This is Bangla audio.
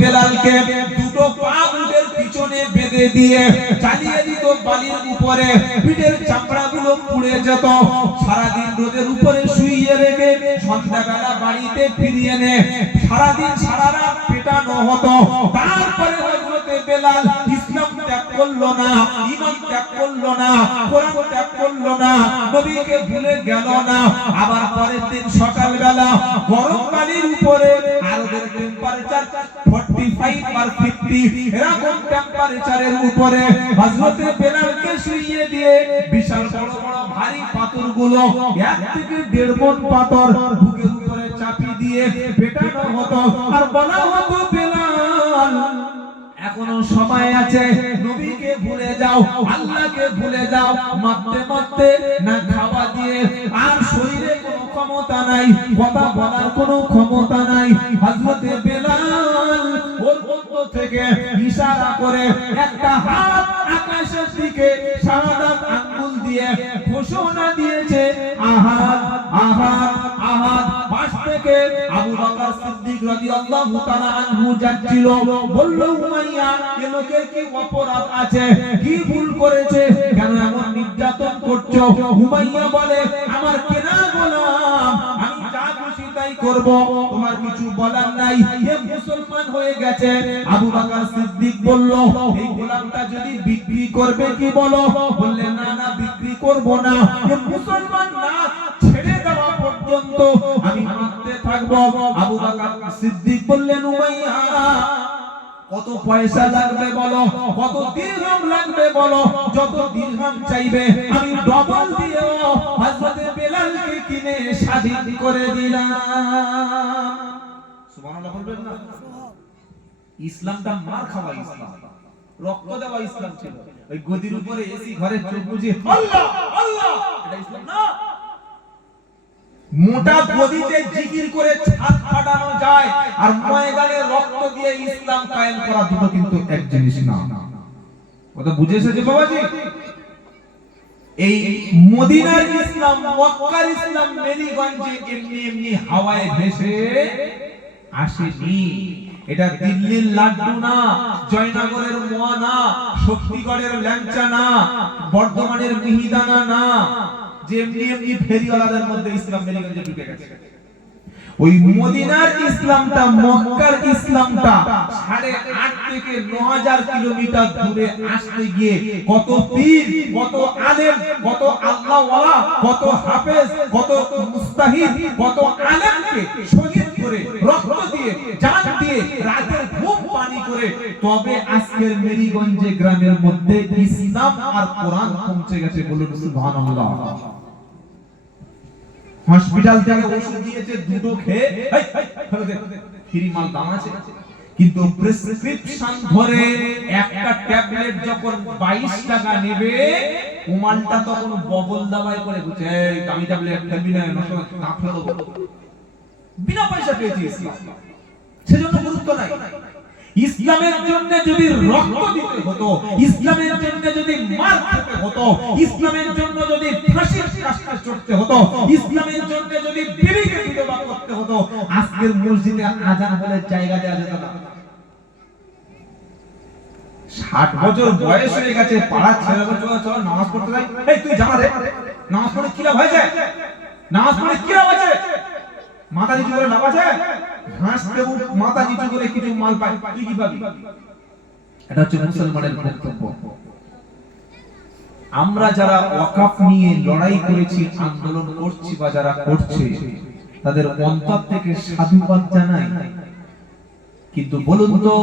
বেলালকে দুটো পা উটের পিছনে বেঁধে দিয়ে চালিয়ে দিত বালির উপরে। পিঠের চামড়াগুলো পুড়ে যেত। সারাদিন রোদের উপরে শুইয়ে রেখে সন্ধ্যাবেলা বাড়িতে ফিরিয়ে নে। সারাদিন সারা রাত পেটানো হতো। তারপরে হজরতে বেলাল করল না ঈমান ত্যাগ করল না, কোরআন ত্যাগ করল না, নবীকে ভুলে গেল না। আবার পরের দিন গরম পানির উপরে আরবের টেম্পারেচার 45 আর 50 এরকম টেম্পারেচারের উপরে হযরতে বেলালকে শুইয়ে দিয়ে বিশাল বড় বড় ভারী পাথরগুলো, এক থেকে দেড় মণ পাথর বুকের উপরে চাপি দিয়ে পেটানো হতো। আর বলা হতো এখনও সময় আছে। নবীকে ভুলে যাও, আল্লাহকে ভুলে যাও, মারতে মারতে না খাওয়া দিয়ে। আর শরীরে কোনো ক্ষমতা নাই, কথা বলার কোনো ক্ষমতা নাই। হযরতে বেলাল ওর থেকে ইশারা করে, একটা হাত আবু বকর সিদ্দিক রাদিয়াল্লাহু তাআলা আনহু যাচ্ছিল। বলল, উমাইয়া, এ লোকের কি অপরাধ আছে? কি ভুল করেছে? কেন এমন নির্যাতন করছ? উমাইয়া বলে, আমার কেনা গোলাম, আমি যা খুশি তাই করব। তোমার কিছু বলার নাই। এ মুসলমান হয়ে গেছে। আবু বকর সিদ্দিক বলল, এই গোলামটা যদি বিক্রি করবে কি বলো? বললে, না না, বিক্রি করব না। কত পয়সা লাগবে বলো, কত দিরহাম লাগবে বলো, যত দিরহাম চাইবে আমি ডবল দিয়েও হযরতে বেলালকে কিনে স্বাধীন করে দিলাম। সুবহানাল্লাহ বলবেন না? ইসলামটা মার খাওয়া ইসলাম, রক্ত দেওয়া ইসলাম ছিল। ওই গদির উপরে এসি ঘরে চোখ বুঝিয়ে আল্লাহ আল্লাহ, এটা ইসলাম না। মোটা গদিতে জিকির করে ছাদ ফাটানো যায় আর ময়দানে রক্ত দিয়ে ইসলাম কায়েম করা দুটো কিন্তু এক জিনিস না। কথা বুঝে এসেছে বাবাজি? এই মদিনার ইসলাম, মক্কার ইসলাম মেরিগঞ্জে এমনি এমনি হাওয়ায় ভেসে আসেনি। এটা দিল্লির লাড্ডু না, জয়নগরের মোয়া না, শক্তিগড়ের ল্যাংচা না, বর্ধমানের মিহিদানা না। যে এমনি এমনি ফেরিওয়ালাদের মধ্যে ইসলাম ঢুকে গেছে। ওই মদিনার ইসলামটা, মক্কার ইসলামটা সাড়ে আট থেকে ন হাজার কিলোমিটার দূরে আসতে গিয়ে কত পীর, কত আলেম, কত আল্লাহওয়ালা, কত হাফেজ, কত মুস্তাহিদ, কত আলেমকে শহীদ করে, রক্ত দিয়ে, জান দিয়ে, রাতের ঘুম পানি করে, তবে আজকের মেরিগঞ্জে গ্রামের মধ্যে ইসলাম আর কোরআন পৌঁছে গেছে বলুন সুবহানাল্লাহ। হসপিটাল থেকে ওষুধ দিয়েছে, দুটো খেয়ে। ফ্রি মাল দাম আছে। কিন্তু প্রেসক্রিপশন ধরে একটা ট্যাবলেট যখন 22 টাকা নেবে ও মালটা তখন ববল দাবাই করে বুঝে এই, দামি ট্যাবলেট ফেলবি না, নষ্ট না ফেলে দেবো। বিনা পয়সা পেয়েছি সেজন্য গুরুত্ব নাই। ইসলামের জন্য যদি রক্ত দিতে হতো, ইসলামের জন্য যদি মার খেতে হতো, ইসলামের জন্য যদি ফাঁসির কাজটা চড়তে হতো, ইসলামের জন্য যদি বিবিকে বিধবা করতে হতো, আজকের মসজিদে আজান হলে জায়গা দেওয়া যেত না। ষাট বছর বয়স হয়ে গেছে পাড়ার ছেলে চল চল নামাজ পড়তে যাই। তুই জানা রে নামাজ পড়ে কি লাভ হয়েছে? নামাজ পড়ে কি লাভ আছে মাথা নিচু করে লাভ আছে ঘাস দেবো মাথা নিচু করে কিছু মাল পাই তুই কি পাবি এটা হচ্ছে মুসলমানের বক্তব্য। আমরা যারা ওয়াকাফ নিয়ে লড়াই করেছি আন্দোলন করছি বা যারা করছে তাদের অন্তর থেকে সাধুবাদ জানাই। কিন্তু বলুন তো